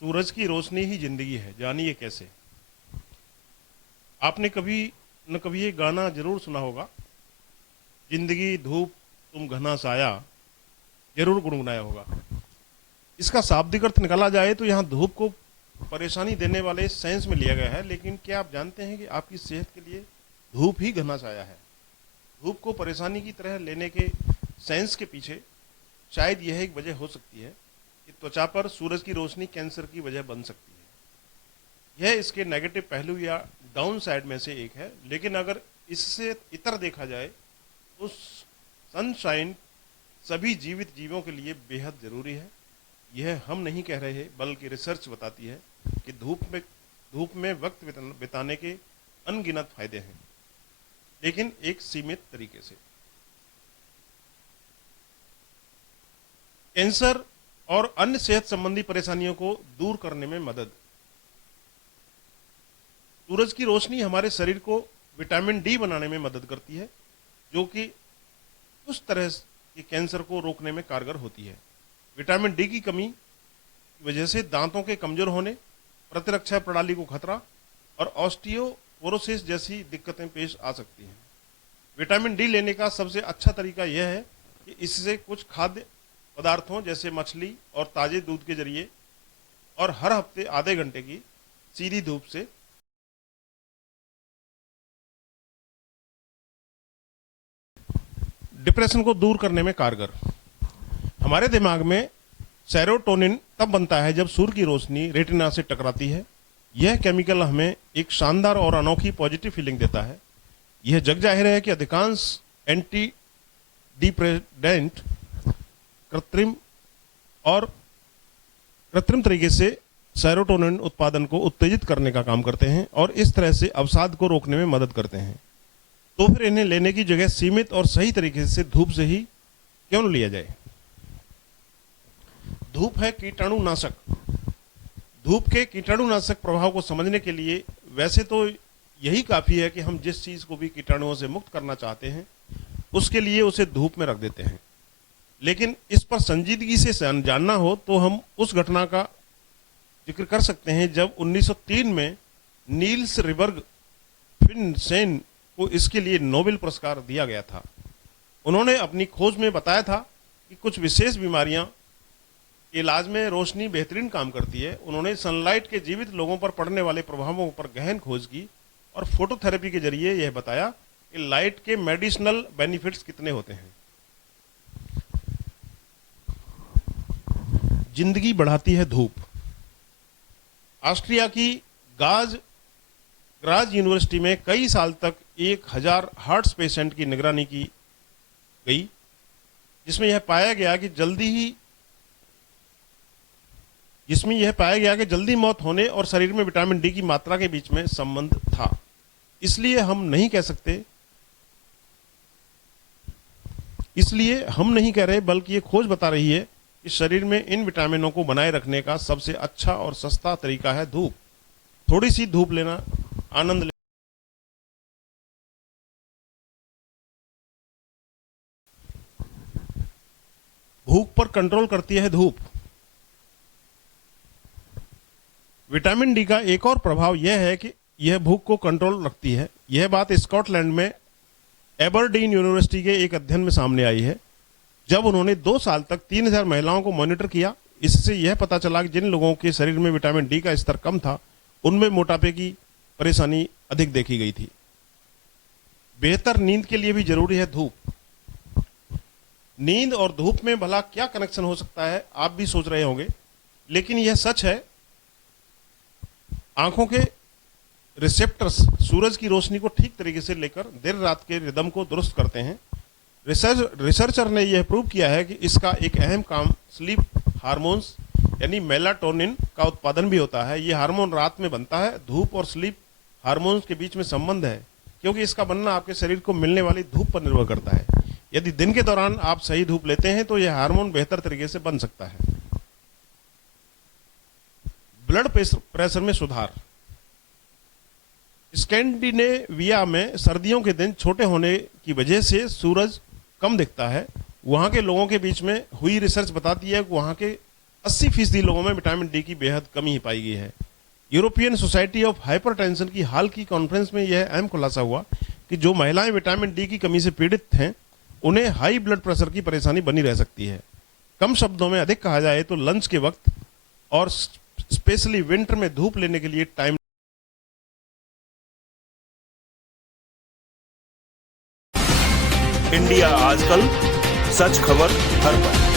सूरज की रोशनी ही जिंदगी है, जानिए कैसे। आपने कभी न कभी ये गाना जरूर सुना होगा, जिंदगी धूप तुम घना साया, जरूर गुनगुनाया होगा। इसका शाब्दिक अर्थ निकाला जाए तो यहाँ धूप को परेशानी देने वाले सेंस में लिया गया है, लेकिन क्या आप जानते हैं कि आपकी सेहत के लिए धूप ही घना साया है। धूप को परेशानी की तरह लेने के सेंस के पीछे शायद यह एक वजह हो सकती है कि त्वचा पर सूरज की रोशनी कैंसर की वजह बन सकती है। यह इसके नेगेटिव पहलू या डाउन साइड में से एक है, लेकिन अगर इससे इतर देखा जाए तो सनशाइन सभी जीवित जीवों के लिए बेहद जरूरी है। यह हम नहीं कह रहे, बल्कि रिसर्च बताती है कि धूप में वक्त बिताने के अनगिनत फायदे हैं, लेकिन एक सीमित तरीके से। कैंसर और अन्य सेहत संबंधी परेशानियों को दूर करने में मदद। सूरज की रोशनी हमारे शरीर को विटामिन डी बनाने में मदद करती है, जो कि उस तरह के कैंसर को रोकने में कारगर होती है। विटामिन डी की कमी की वजह से दांतों के कमजोर होने, प्रतिरक्षा प्रणाली को खतरा और ऑस्टियोपोरोसिस जैसी दिक्कतें पेश आ सकती हैं। विटामिन डी लेने का सबसे अच्छा तरीका यह है कि इससे कुछ खाद्य पदार्थों जैसे मछली और ताजे दूध के जरिए और हर हफ्ते आधे घंटे की सीधी धूप से डिप्रेशन को दूर करने में कारगर। हमारे दिमाग में सेरोटोनिन तब बनता है जब सूर्य की रोशनी रेटिना से टकराती है। यह केमिकल हमें एक शानदार और अनोखी पॉजिटिव फीलिंग देता है। यह जग जाहिर है कि अधिकांश एंटी डिप्रेसेंट कृत्रिम तरीके से सेरोटोनिन उत्पादन को उत्तेजित करने का काम करते हैं और इस तरह से अवसाद को रोकने में मदद करते हैं। तो फिर इन्हें लेने की जगह सीमित और सही तरीके से धूप से ही क्यों न लिया जाए। धूप है कीटाणुनाशक। धूप के कीटाणुनाशक प्रभाव को समझने के लिए वैसे तो यही काफी है कि हम जिस चीज को भी कीटाणुओं से मुक्त करना चाहते हैं उसके लिए उसे धूप में रख देते हैं, लेकिन इस पर संजीदगी से जानना हो तो हम उस घटना का जिक्र कर सकते हैं जब 1903 में नील्स रिबर्ग फिनसेन को इसके लिए नोबेल पुरस्कार दिया गया था। उन्होंने अपनी खोज में बताया था कि कुछ विशेष बीमारियां के इलाज में रोशनी बेहतरीन काम करती है। उन्होंने सनलाइट के जीवित लोगों पर पड़ने वाले प्रभावों पर गहन खोज की और फोटोथेरेपी के जरिए यह बताया कि लाइट के मेडिसिनल बेनिफिट्स कितने होते हैं। जिंदगी बढ़ाती है धूप। ऑस्ट्रिया की ग्राज यूनिवर्सिटी में कई साल तक 1000 हार्ट पेशेंट की निगरानी की गई, जिसमें यह पाया गया कि जल्दी मौत होने और शरीर में विटामिन डी की मात्रा के बीच में संबंध था। इसलिए हम नहीं कह रहे, बल्कि ये खोज बता रही है कि शरीर में इन विटामिनों को बनाए रखने का सबसे अच्छा और सस्ता तरीका है धूप। थोड़ी सी धूप लेना, आनंद लेना। भूख पर कंट्रोल करती है धूप। विटामिन डी का एक और प्रभाव यह है कि यह भूख को कंट्रोल रखती है। यह बात स्कॉटलैंड में एबरडीन यूनिवर्सिटी के एक अध्ययन में सामने आई है, जब उन्होंने 2 साल तक 3000 महिलाओं को मॉनिटर किया। इससे यह पता चला कि जिन लोगों के शरीर में विटामिन डी का स्तर कम था उनमें मोटापे की परेशानी अधिक देखी गई थी। बेहतर नींद के लिए भी जरूरी है धूप। नींद और धूप में भला क्या कनेक्शन हो सकता है, आप भी सोच रहे होंगे, लेकिन यह सच है। आंखों के रिसेप्टर्स सूरज की रोशनी को ठीक तरीके से लेकर देर रात के रिदम को दुरुस्त करते हैं। रिसर्चर ने यह प्रूव किया है कि इसका एक अहम काम स्लीप हार्मोन्स यानी मेलाटोनिन का उत्पादन भी होता है। यह हार्मोन रात में बनता है। धूप और स्लीप हार्मोन्स के बीच में संबंध है, क्योंकि इसका बनना आपके शरीर को मिलने वाली धूप पर निर्भर करता है। यदि दिन के दौरान आप सही धूप लेते हैं तो यह हार्मोन बेहतर तरीके से बन सकता है। ब्लड प्रेशर में सुधार। स्कैंडिनेविया में सर्दियों के दिन छोटे होने की वजह से सूरज कम दिखता है। वहां के लोगों के बीच में हुई रिसर्च बताती है कि वहां के 80% लोगों में विटामिन डी की बेहद कमी ही पाई गई है। यूरोपियन सोसाइटी ऑफ हाइपरटेंशन की हाल की कॉन्फ्रेंस में यह अहम खुलासा हुआ कि जो महिलाएं विटामिन डी की कमी से पीड़ित हैं उन्हें हाई ब्लड प्रेशर की परेशानी बनी रह सकती है। कम शब्दों में अधिक कहा जाए तो लंच के वक्त और स्पेशली विंटर में धूप लेने के लिए टाइम। इंडिया आजकल, सच खबर हर पल।